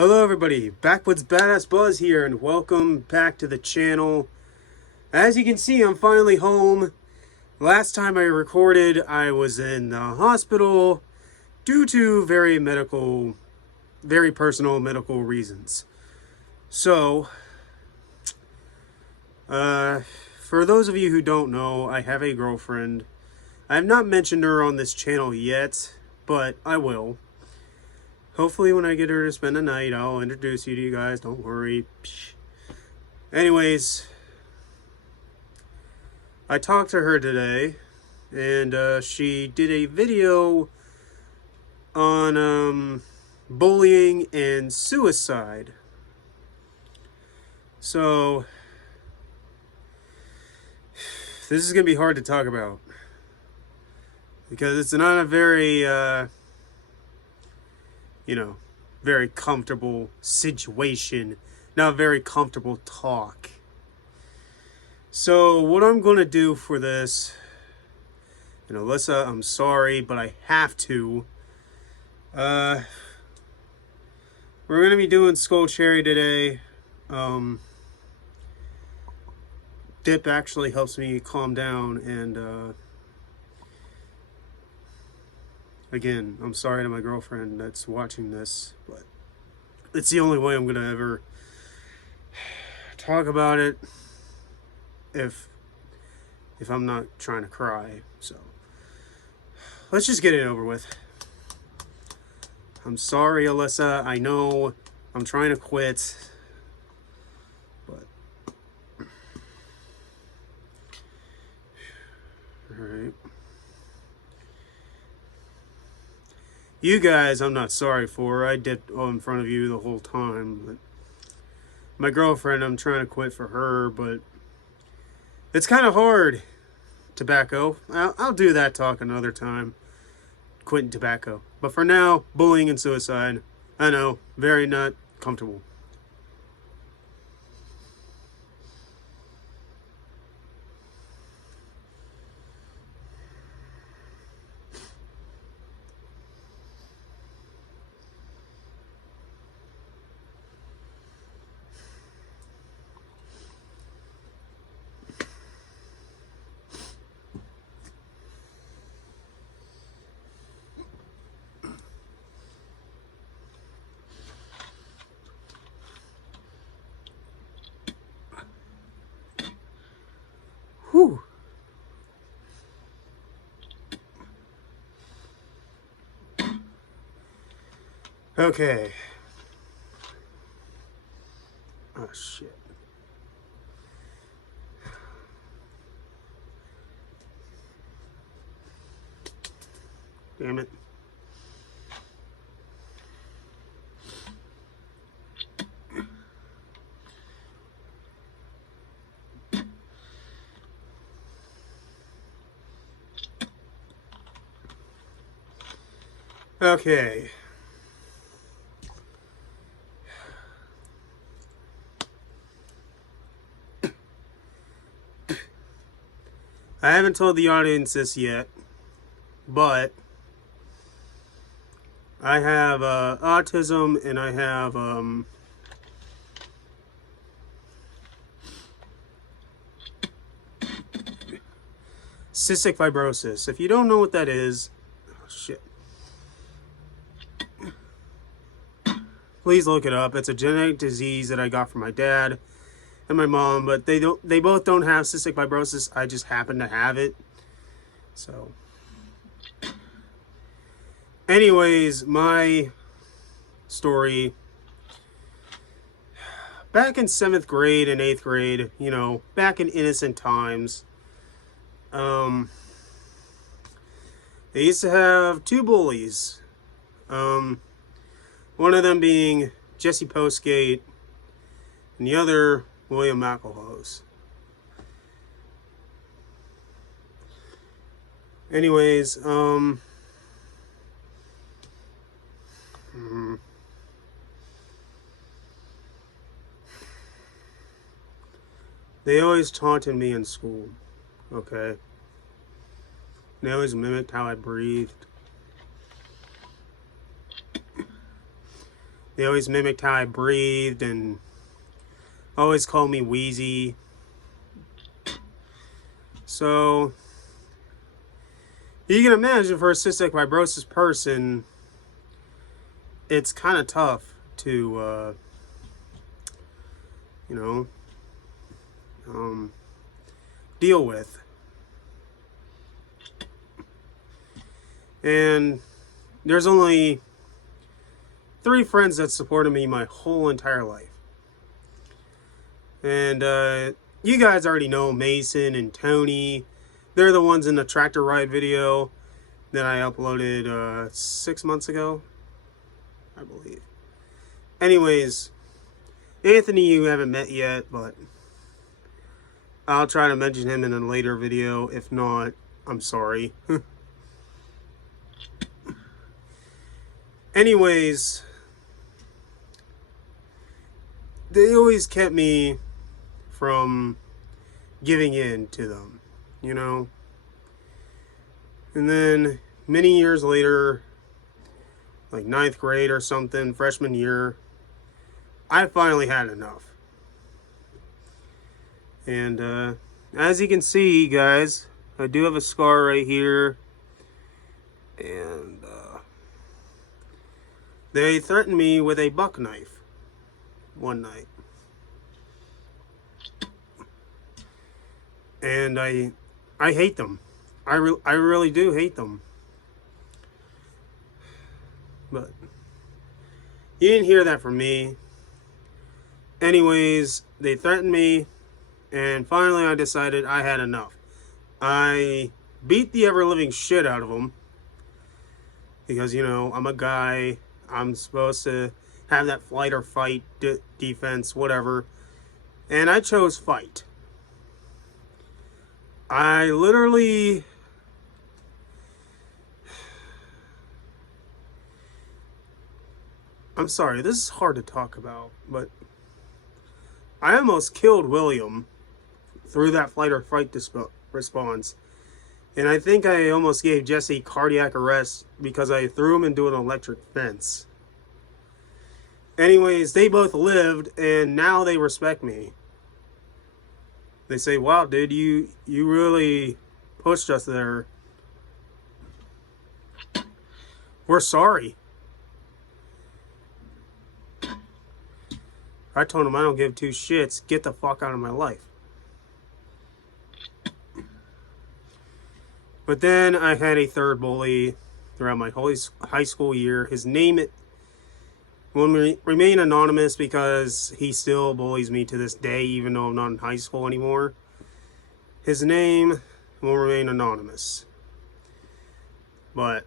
Hello everybody, Backwoods Badass Buzz here, and welcome back to the channel. As you can see, I'm finally home. Last time I recorded, I was in the hospital due to very personal medical reasons. So, for those of you who don't know, I have a girlfriend. I have not mentioned her on this channel yet, but I will. Hopefully when I get her to spend the night, I'll introduce you to you guys. Don't worry. Anyways, I talked to her today, and she did a video on bullying and suicide. So, this is going to be hard to talk about, because it's not a very, very comfortable situation, not a very comfortable talk. So what I'm going to do for this, and Alyssa, I'm sorry, but I have to. We're going to be doing Skull Cherry today. Dip actually helps me calm down, and again, I'm sorry to my girlfriend that's watching this, but it's the only way I'm going to ever talk about it if I'm not trying to cry. So let's just get it over with. I'm sorry, Alyssa. I know I'm trying to quit, but alright. You guys, I'm not sorry for. I dipped in front of you the whole time. But my girlfriend, I'm trying to quit for her, but it's kind of hard. Tobacco. I'll do that talk another time. Quitting tobacco. But for now, bullying and suicide. I know, very not comfortable. Whew. Okay. Oh, shit. Damn it. Okay. I haven't told the audience this yet, but I have autism, and I have cystic fibrosis. If you don't know what that is, oh shit, please look it up. It's a genetic disease that I got from my dad and my mom, but they both don't have cystic fibrosis. I just happen to have it. So anyways, my story back in 7th grade and 8th grade, back in innocent times, I used to have two bullies. One of them being Jesse Postgate, and the other William McElhose. Anyways, they always taunted me in school, okay? They always mimicked how I breathed. They always mimicked how I breathed and always called me Wheezy. So you can imagine for a cystic fibrosis person, it's kind of tough to, you know, deal with. And there's only 3 friends that supported me my whole entire life. And you guys already know Mason and Tony. They're the ones in the tractor ride video that I uploaded 6 months ago, I believe. Anyways, Anthony you haven't met yet, but I'll try to mention him in a later video. If not, I'm sorry. Anyways, they always kept me from giving in to them, you know? And then many years later, like 9th grade or something, freshman year, I finally had enough. And as you can see, guys, I do have a scar right here. And they threatened me with a buck knife one night. And I hate them. I really do hate them. But you didn't hear that from me. Anyways, they threatened me, and finally I decided I had enough. I beat the ever-living shit out of them. Because, you know, I'm a guy. I'm supposed to have that flight or fight defense, whatever. And I chose fight. I literally... I'm sorry, this is hard to talk about, but I almost killed William through that flight or fight response. And I think I almost gave Jesse cardiac arrest because I threw him into an electric fence. Anyways, they both lived, and now they respect me. They say, wow, dude, you really pushed us there. We're sorry. I told him I don't give 2 shits. Get the fuck out of my life. But then I had a third bully throughout my whole high school year. His name will remain anonymous because he still bullies me to this day, even though I'm not in high school anymore. His name will remain anonymous. But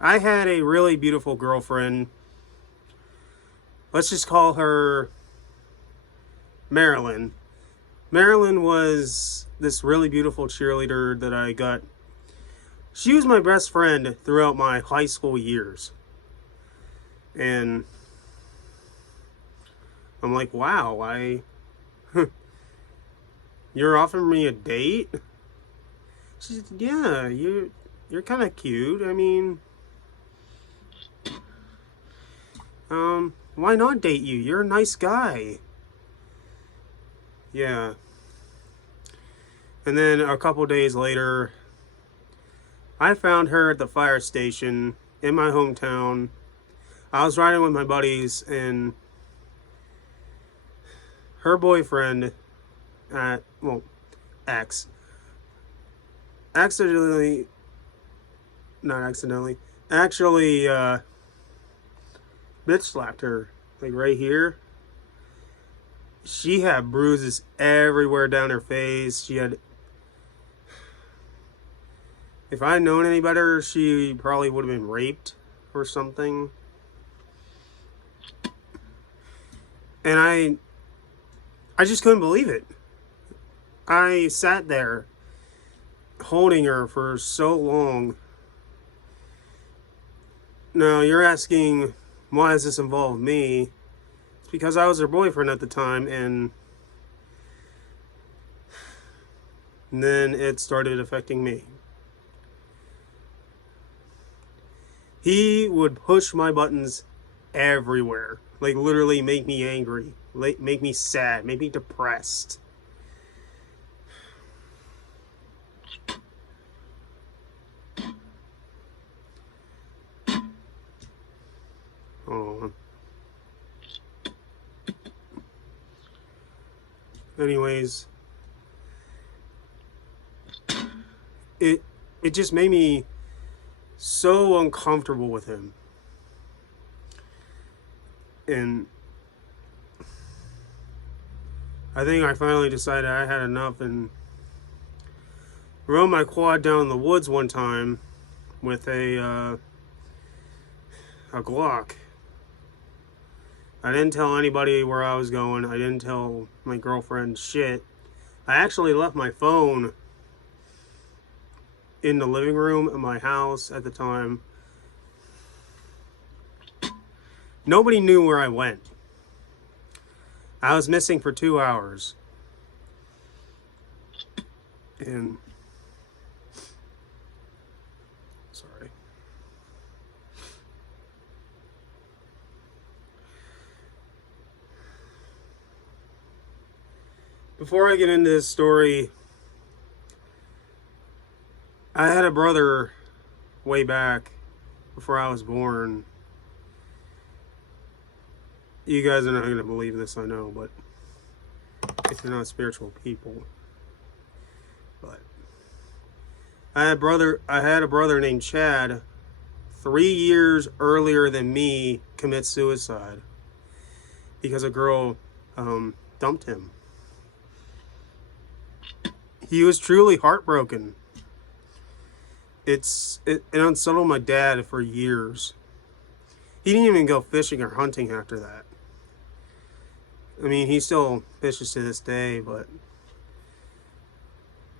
I had a really beautiful girlfriend. Let's just call her Marilyn. Marilyn was this really beautiful cheerleader that I got. She was my best friend throughout my high school years. And I'm like, wow, you're offering me a date? She said, yeah, you're kind of cute. I mean, why not date you? You're a nice guy. Yeah. And then a couple days later, I found her at the fire station in my hometown. I was riding with my buddies, and her boyfriend, ex, actually, bitch slapped her, like right here. She had bruises everywhere down her face. She had... If I had known any better, she probably would have been raped or something. And I just couldn't believe it. I sat there holding her for so long. Now, you're asking, why does this involve me? It's because I was her boyfriend at the time, and then it started affecting me. He would push my buttons everywhere. Like, literally make me angry, make me sad, make me depressed. Oh. Anyways, it just made me so uncomfortable with him. And I think I finally decided I had enough and rode my quad down in the woods one time with a Glock. I didn't tell anybody where I was going. I didn't tell my girlfriend shit. I actually left my phone in the living room of my house at the time. Nobody knew where I went. I was missing for 2 hours. And sorry. Before I get into this story, I had a brother way back before I was born. You guys are not going to believe this, I know, but if you're not spiritual people. But I had a brother named Chad, 3 years earlier than me, commit suicide because a girl dumped him. He was truly heartbroken. It unsettled my dad for years. He didn't even go fishing or hunting after that. I mean, he still fishes to this day, but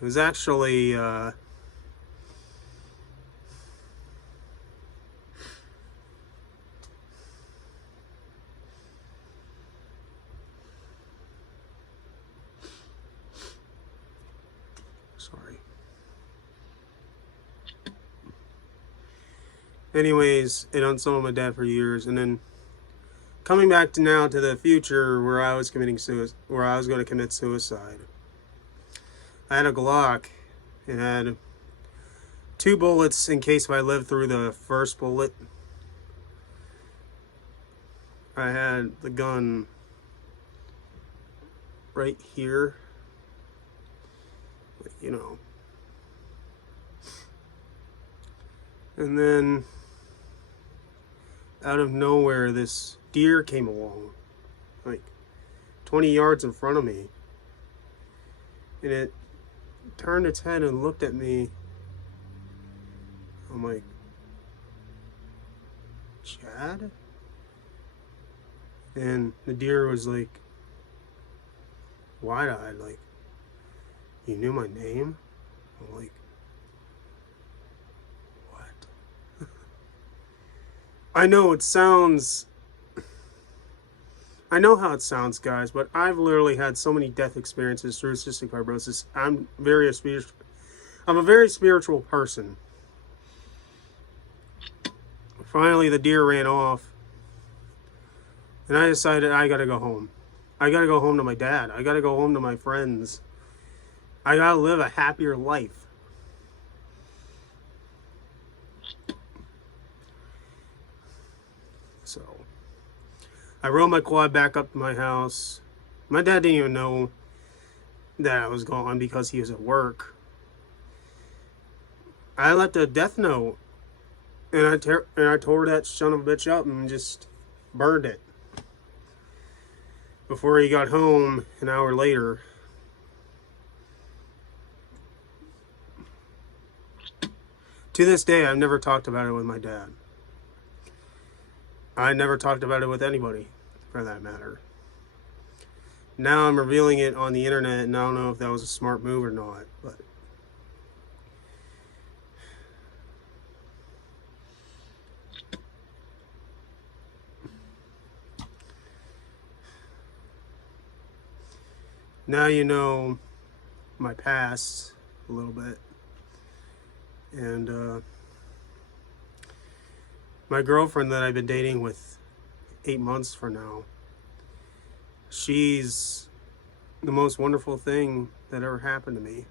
it was actually sorry. Anyways, it unsettled my dad for years, and then coming back to now to the future where I was going to commit suicide. I had a Glock. It had 2 bullets in case if I lived through the first bullet. I had the gun right here. You know. And then out of nowhere, this deer came along, like 20 yards in front of me, and it turned its head and looked at me. I'm like, Chad? And the deer was like wide-eyed, like, you knew my name? I'm like, what? I know how it sounds, guys, but I've literally had so many death experiences through cystic fibrosis. I'm a very spiritual person. Finally, the deer ran off, and I decided I gotta go home. I gotta go home to my dad. I gotta go home to my friends. I gotta live a happier life. So I rode my quad back up to my house. My dad didn't even know that I was gone because he was at work. I left a death note, and I tore that son of a bitch up and just burned it before he got home an hour later. To this day, I've never talked about it with my dad. I never talked about it with anybody, for that matter. Now I'm revealing it on the internet, and I don't know if that was a smart move or not, but now you know my past a little bit. And My girlfriend that I've been dating with 8 months for now, she's the most wonderful thing that ever happened to me.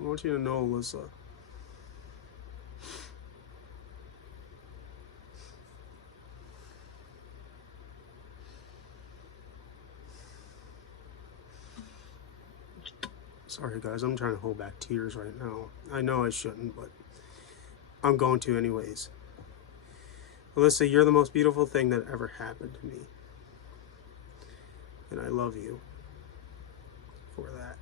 I want you to know, Alyssa. Sorry guys, I'm trying to hold back tears right now. I know I shouldn't, but I'm going to anyways. Alyssa, you're the most beautiful thing that ever happened to me. And I love you for that.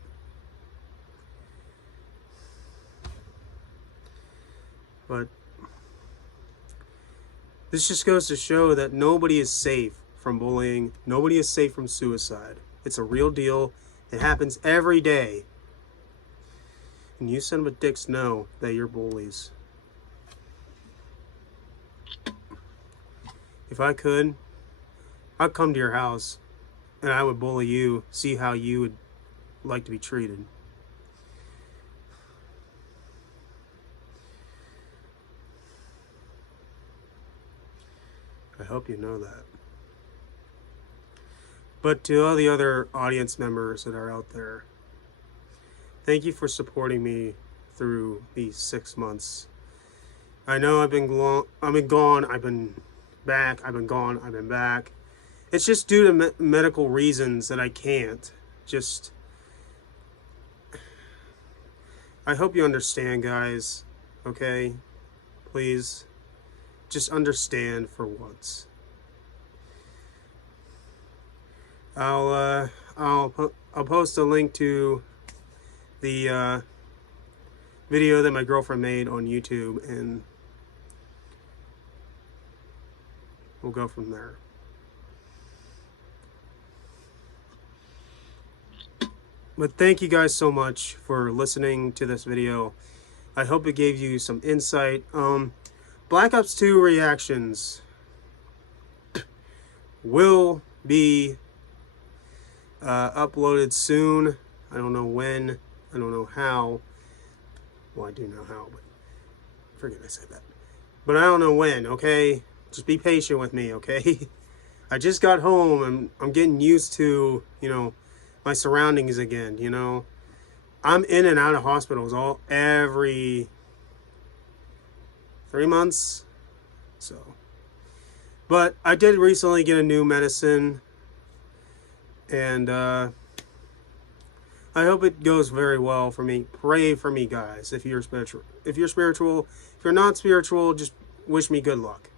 But this just goes to show that nobody is safe from bullying. Nobody is safe from suicide. It's a real deal. It happens every day. And you son of a dicks know that you're bullies. If I could, I'd come to your house and I would bully you, see how you would like to be treated. I hope you know that. But to all the other audience members that are out there, thank you for supporting me through these 6 months. I know I've been gone, I've been back, I've been gone, I've been back. It's just due to medical reasons that I can't. Just, I hope you understand, guys, okay? Please, just understand for once. I'll post a link to the video that my girlfriend made on YouTube, and we'll go from there. But thank you guys so much for listening to this video. I hope it gave you some insight. Black Ops 2 reactions will be uploaded soon. I don't know when. I don't know how. Well, I do know how, but forget I said that. But I don't know when, okay? Just be patient with me, okay? I just got home and I'm getting used to, you know, my surroundings again, you know? I'm in and out of hospitals every 3 months. So, but I did recently get a new medicine, and I hope it goes very well for me. Pray for me, guys, if you're spiritual. If you're spiritual, if you're not spiritual, just wish me good luck.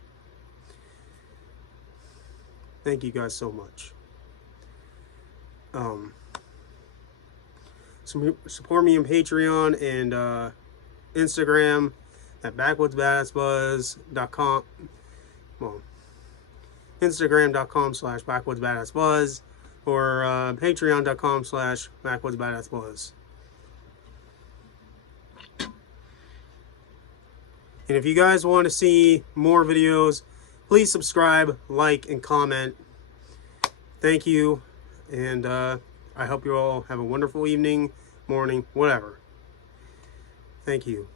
Thank you guys so much. Support me on Patreon and Instagram at backwoodsbadassbuzz.com. Well, Instagram.com/backwoodsbadassbuzz or Patreon.com/backwoodsbadassbuzz. And if you guys want to see more videos, please subscribe, like, and comment. Thank you, and I hope you all have a wonderful evening, morning, whatever. Thank you.